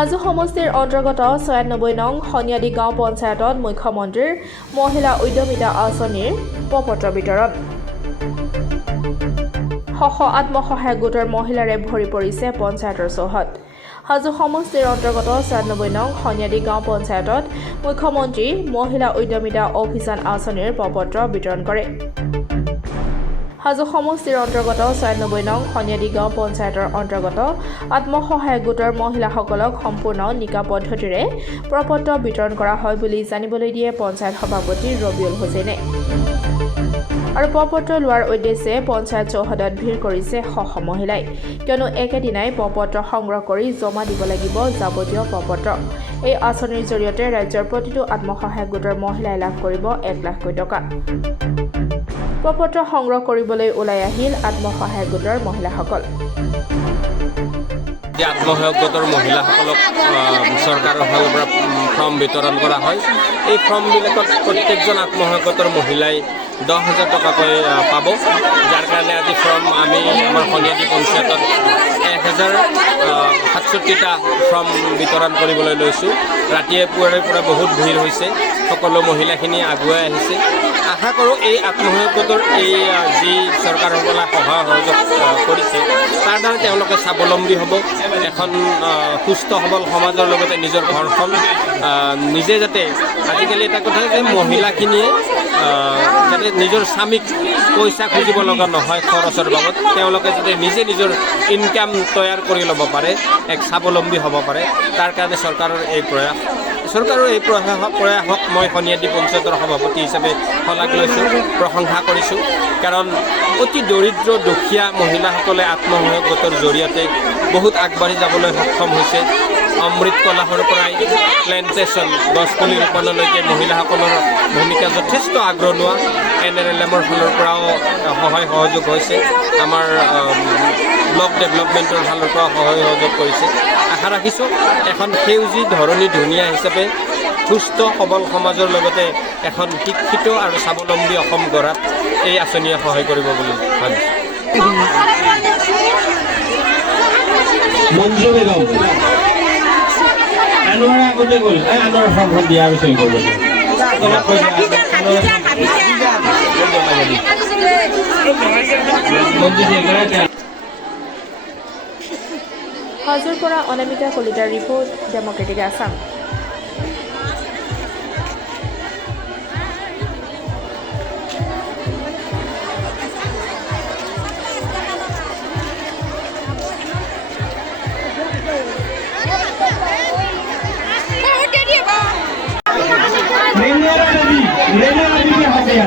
হাজো সমষ্টিৰ অন্তৰ্গত ৯৬ নং সনিয়াদি গাঁও পঞ্চায়তত মুখ্যমন্ত্ৰীৰ মহিলা উদ্যমিতা আঁচনিৰ প্ৰপত্ৰ বিতৰণ। আত্মসহায়ক গোটৰ মহিলাৰে ভৰি পৰিছে পঞ্চায়তৰ চৌহদ। হাজো সমষ্টিৰ অন্তৰ্গত ৯৬ নং সনিয়াদি গাঁও পঞ্চায়তত মুখ্যমন্ত্ৰী মহিলা উদ্যমিতা অভিযান আঁচনিৰ প্ৰপত্ৰ বিতৰণ কৰে। হাজো সমষ্টিৰ অন্তৰ্গত ৯৬ নং সনিয়াদি গাঁও পঞ্চায়তৰ অন্তৰ্গত আত্মসহায়ক গোটৰ মহিলাসকলক সম্পূৰ্ণ নিকা পদ্ধতিৰে প্ৰপত্ৰ বিতৰণ কৰা হয় বুলি জানিবলৈ দিয়ে পঞ্চায়ত সভাপতি ৰবিউল হুছেইনে। আৰু প্ৰপত্ৰ লোৱাৰ উদ্দেশ্যে পঞ্চায়ত চৌহদত ভিৰ কৰিছে শ মহিলাই, কিয়নো একেদিনাই প্ৰপত্ৰ সংগ্ৰহ কৰি জমা দিব লাগিব যাৱতীয় প্ৰপত্ৰ। এই আঁচনিৰ জৰিয়তে ৰাজ্যৰ প্ৰতিটো আত্মসহায়ক গোটৰ মহিলাই লাভ কৰিব ১ লাখকৈ টকা। প্ৰপত্ৰ সংগ্ৰহ কৰিবলৈ ওলাই আহিল আত্মসহায়ক গোটৰ মহিলাসকল। আত্মসহায়ক গোটৰ মহিলাসকলক চৰকাৰৰ ফালৰ পৰা ফৰ্ম বিতৰণ কৰা হয়। এই ফৰ্মবিলাকত প্ৰত্যেকজন আত্মসহায়ক গোটৰ মহিলাই ১০,০০০ টকাকৈ পাব, যাৰ কাৰণে আজি ফৰ্ম আমি আমাৰ সনিয়াদি পঞ্চায়তত ১,০৬৭টা ফৰ্ম বিতৰণ কৰিবলৈ লৈছোঁ। ৰাতিয়ে পুৱাৰে পৰা বহুত ভিৰ হৈছে, সকলো মহিলাখিনি আগুৱাই আহিছে। আশা কৰোঁ এই আত্মসহায়ক গোটৰ এই যি চৰকাৰৰ পৰা সহায় সহযোগ কৰিছে তাৰ দ্বাৰা তেওঁলোকে স্বাৱলম্বী হ'ব, এখন সুস্থ সবল সমাজৰ লগতে নিজৰ ঘৰখন নিজে যাতে, আজিকালি এটা কথা যে মহিলাখিনিয়ে যাতে নিজৰ স্বামীক পইচা খুজিব লগা নহয় খৰচৰ বাবদ, তেওঁলোকে যাতে নিজে নিজৰ ইনকাম তৈয়াৰ কৰি ল'ব পাৰে, এক স্বাৱলম্বী হ'ব পাৰে, তাৰ কাৰণে চৰকাৰৰ এই প্ৰয়াস। চৰকাৰৰ এই প্ৰয়াসক মই সনিয়াদি পঞ্চায়তৰ সভাপতি হিচাপে শলাগ লৈছোঁ, প্ৰশংসা কৰিছোঁ। কাৰণ অতি দৰিদ্ৰ দুখীয়া মহিলাসকলে আত্মসহায়ক গোটৰ জৰিয়তে বহুত আগবাঢ়ি যাবলৈ সক্ষম হৈছে। অমৃত কলহৰ পৰাই প্লেণ্টেশ্যন গছপুলি ৰোপণলৈকে মহিলাসকলৰ ভূমিকা যথেষ্ট আগৰণুৱা। NRLM-ৰ ফালৰ পৰাও সহায় সহযোগ হৈছে, আমাৰ ব্লক ডেভেলপমেণ্টৰ ফালৰ পৰাও সহায় সহযোগ কৰিছে। আশা ৰাখিছোঁ এখন সেউজী ধৰণী ধুনীয়া হিচাপে সুস্থ সবল সমাজৰ লগতে এখন শিক্ষিত আৰু স্বাৱলম্বী অসম গঢ়াত এই আঁচনিয়ে সহায় কৰিব বুলি ভাবিছোঁ। মঞ্জু বেগম আনোয়াৰ আগতে গ'ল, আনোয়াৰ ফৰ্মখন দিয়াৰ পিছত গ'ল। হাজোৰ পৰা অনামিকা কলিতাৰ ৰিপৰ্ট, ডেমক্ৰেটিক আছাম। रेलवे वाली के हाथ में